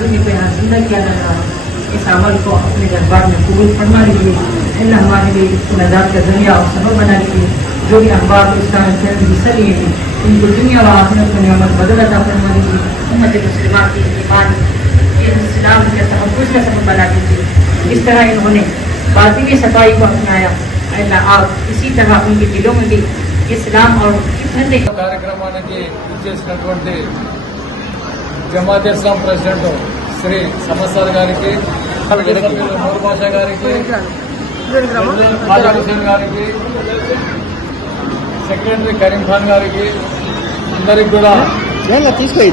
दुनिया पे जिंदा किया जाना, इस अमल को अपने दरबार में कबूल फरमा लीजिए। अल्लाह हमारे लिए इसको नजात का जरिया और सबब बना लीजिए। जो भी अखबार इस्लाम में हिस्सा लिए थे उनको दुनिया व आखिरत में नियामत बदल अता फरमा लीजिए। उम्मत मुस्लिमा की ईमान इस्लाम के तहफ़्फ़ुज़ का सबब बना दीजिए। जिस तरह इन्होंने बातिनी सफाई को अपनाया, अल्लाह आप इसी तरह उनके दिलों में भी इस्लाम और खिदमत కార్యక్రమానికి ఇచ్చేసినటువంటి జమాత్ ఇస్లాం ప్రెసిడెంట్ శ్రీ సమస్సార్ గారికి, నూర్ బాషా గారికి, హుసేన్ గారికి, సెక్రటరీ కరీం ఖాన్ గారికి, అందరికి కూడా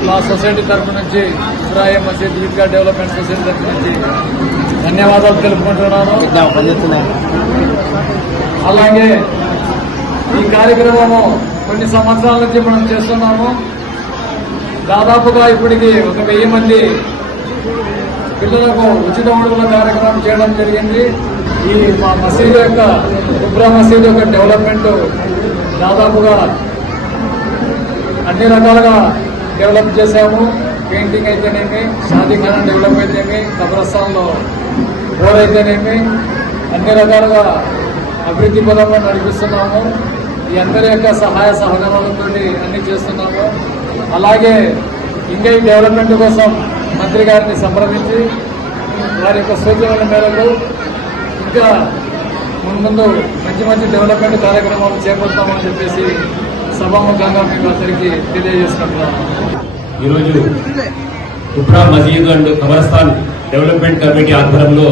మా సొసైటీ తరఫు నుంచి ఇబ్రాహీం మసీద్ ఈద్గా డెవలప్మెంట్ సొసైటీ తరఫు నుంచి ధన్యవాదాలు తెలుపుకుంటున్నాను. అలాగే ఈ కార్యక్రమము కొన్ని సంవత్సరాల నుంచి మనం చేస్తున్నాము. దాదాపుగా ఇప్పటికి 1000 మంది పిల్లలకు ఉచిత అడుగుల కార్యక్రమం చేయడం జరిగింది. ఈ మా మసీదు యొక్క ఉబ్రా మసీదు యొక్క డెవలప్మెంట్ దాదాపుగా అన్ని రకాలుగా డెవలప్ చేశాము. పెయింటింగ్ అయితేనేమి, షాదీఖానా డెవలప్ అయితేనేమి, కబ్రస్థాన్లో బోర్ అయితేనేమి, అన్ని రకాలుగా అభివృద్ధి పదంలో నడిపిస్తున్నాము. ఈ అందరి యొక్క సహాయ సహకారాలతో అన్ని చేస్తున్నాము. అలాగే ఇంకా ఈ డెవలప్మెంట్ కోసం మంత్రి గారిని సంప్రదించి వారి యొక్క సూచనల మేరకు ఇంకా ముందు మంచి మంచి డెవలప్మెంట్ కార్యక్రమాలు చేపడతామని చెప్పేసి సభాముఖంగా మీకు అందరికీ తెలియజేసుకుంటున్నాను. ఈరోజు ఉబ్రా మసీద్ అండ్ కబ్రస్థాన్ డెవలప్మెంట్ కమిటీ ఆధ్వర్యంలో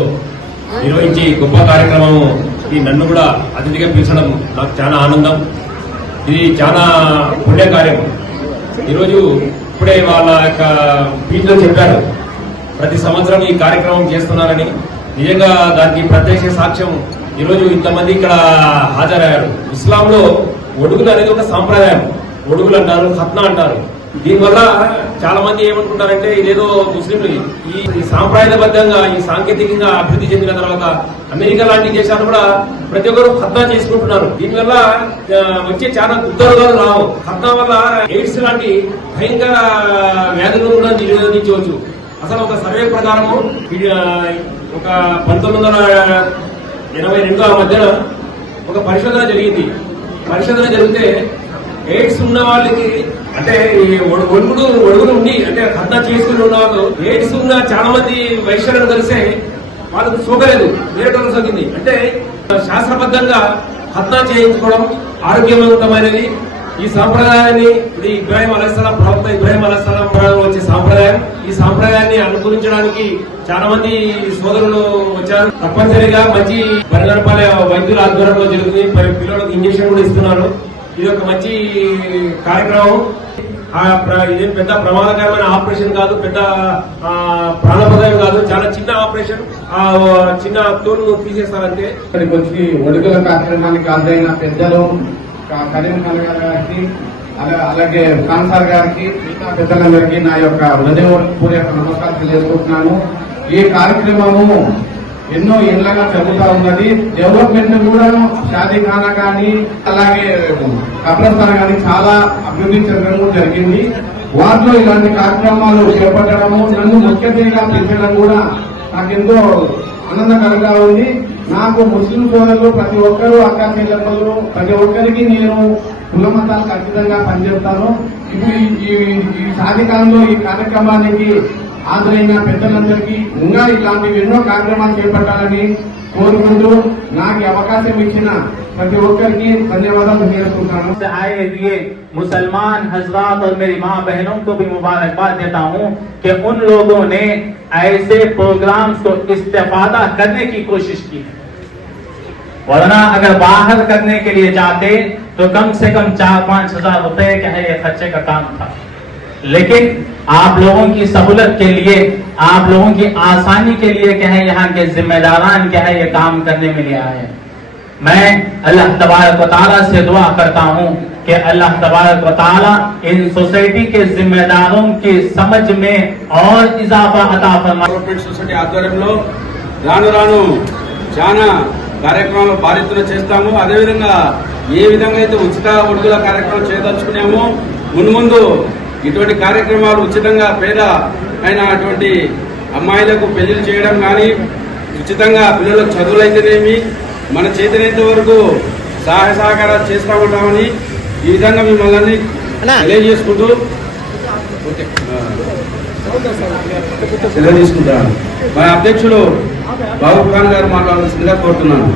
నిర్వహించి గొప్ప కార్యక్రమం. ఈ నన్ను కూడా అతిథిగా పిలిచడం నాకు చాలా ఆనందం. ఇది చాలా పుణ్యకార్యం. ఈరోజు ఇప్పుడే వాళ్ళ యొక్క వీటిలో చెప్పారు ప్రతి సంవత్సరం ఈ కార్యక్రమం చేస్తున్నారని. నిజంగా దానికి ప్రత్యక్ష సాక్ష్యం ఈరోజు ఇంతమంది ఇక్కడ హాజరయ్యారు. ఇస్లాంలో ఒడుగులు అనేది ఒక సాంప్రదాయం. ఒడుగులు అంటారు, ఖత్నా అంటారు. దీనివల్ల చాలా మంది ఏమనుకుంటారంటే ఇదేదో ముస్లింలు ఈ సాంప్రదాయబద్ధంగా ఈ సాంకేతికంగా అభివృద్ధి చెందిన తర్వాత అమెరికా లాంటి దేశాలు కూడా ప్రతి ఒక్కరు ఖత్నా చేసుకుంటున్నారు. దీనివల్ల వచ్చే చాలా దుర్దరోగాలు రావు. ఖత్నా వల్ల ఎయిడ్స్ లాంటి భయంకర వ్యాధులను కూడా నిరోధించవచ్చు. అసలు ఒక సర్వే ప్రకారము ఒక 1982 ఆ మధ్యన ఒక పరిశోధన జరిగింది. పరిశోధన జరిగితే ఎయిడ్స్ ఉన్న వాళ్ళకి అంటే ఒడుగులు ఉండి అంటే ఖత్నా చేసుకుని ఉన్న వాళ్ళు ఎయిడ్స్ ఉన్న చాలా మంది వైశ్యులను కలిస్తే వాళ్ళకు సోకలేదు, వేరే సోకింది. అంటే శాస్త్రబద్ధంగా ఖత్నా చేయించుకోవడం ఆరోగ్యవంతమైనది. ఈ సాంప్రదాయాన్ని ఇది ఇబ్రాహీం అలైహిస్సలాం ప్రవక్త ఇబ్రాహీం అలైహిస్సలాం వచ్చే సాంప్రదాయం. ఈ సాంప్రదాయాన్ని అనుకరించడానికి చాలా మంది సోదరులు వచ్చారు. తప్పనిసరిగా మంచి పరిణామాల వైద్యుల ఆధ్వర్యంలో జరుగుతుంది. పిల్లలకు ఇంజక్షన్ కూడా ఇస్తున్నారు. ఇది ఒక మంచి కార్యక్రమం. ఇదేం పెద్ద ప్రమాదకరమైన ఆపరేషన్ కాదు, పెద్ద ప్రాణప్రదాయం కాదు. చాలా చిన్న ఆపరేషన్. చిన్న తోలు తీసేస్తారంటే. వచ్చి ఒడుగుల కార్యక్రమానికి హాజరైన పెద్దలు కరీం ఖాన్ గారికి, అలాగే ఖాన్ సార్ గారికి, మిగతా పెద్దలందరికీ నా యొక్క హృదయపూర్వక నమస్కారం తెలియజేసుకుంటున్నాను. ఈ కార్యక్రమము ఎన్నో ఏళ్లగా జరుగుతూ ఉన్నది. డెవలప్మెంట్ కూడా షాదీఖానా కానీ అలాగే కబ్రస్థాన్ కానీ చాలా అభివృద్ధి చెందడం జరిగింది. వాటిలో ఇలాంటి కార్యక్రమాలు చేపట్టడము, నన్ను ముఖ్య అతిథిగా పిలిచడం కూడా నాకెంతో ఆనందకరంగా ఉంది. నాకు ముస్లిం సోదరులు ప్రతి ఒక్కరూ అక్క చెల్లెమ్మలు ప్రతి ఒక్కరికి నేను కుల మతాలకు ఖచ్చితంగా పనిచేస్తాను. ఇప్పుడు ఈ షాదీఖానాలో ఈ కార్యక్రమానికి హాజరైన పెద్దలందరికీ ఇంకా ఇలాంటివి ఎన్నో కార్యక్రమాలు చేపట్టాలని కోరుకుంటూ నాకు అవకాశం ఇచ్చిన ప్రతి ఒక్కరికి ధన్యవాదాలు తెలియజేసుకుంటాను. आए हुए मुसलमान हजरात और मेरी माँ बहनों को भी मुबारकबाद देता हूँ कि उन लोगों ने ऐसे प्रोग्राम्स को इस्तेफादा करने की कोशिश की है। वरना अगर बाहर करने के लिए जाते तो कम से कम 4-5 हजार रुपए का है ये खर्चे का काम था। लेकिन आप लोगों की सहूलत के लिए, आप लोगों की आसानी के लिए क्या है यहाँ के जिम्मेदारान क्या है ये काम करने में लिए आए। मैं अल्लाह तबारक व तआला से दुआ करता हूँ कि अल्लाह तबारक व तआला इन सोसाइटी के जिम्मेदारों की समझ में और इजाफा अता फरमाए। सोसाइटी ఆధ్వర్యంలో రాను రాను చాలా కార్యక్రమాలు భారీతన చేస్తాము. అదేవిధంగా ఏ విధంగా అయితే ఉచిత ఉడుగుల కార్యక్రమం చేయదలుచుకున్నామో ముందు ఇటువంటి కార్యక్రమాలు ఉచితంగా పేద అయినటువంటి అమ్మాయిలకు పెళ్లిళ్ళు చేయడం కానీ ఉచితంగా పిల్లలకు చదువులు అయితేనేమి మన చేతనైనంత వరకు సహాయ సహకారాలు చేస్తూ ఉంటామని ఈ విధంగా మిమ్మల్ని తెలియజేసుకుంటూ సెలవు తీసుకుంటాను. మా అధ్యక్షులు బాబు ఖాన్ గారు మాట్లాడాల్సిందిగా కోరుతున్నాను.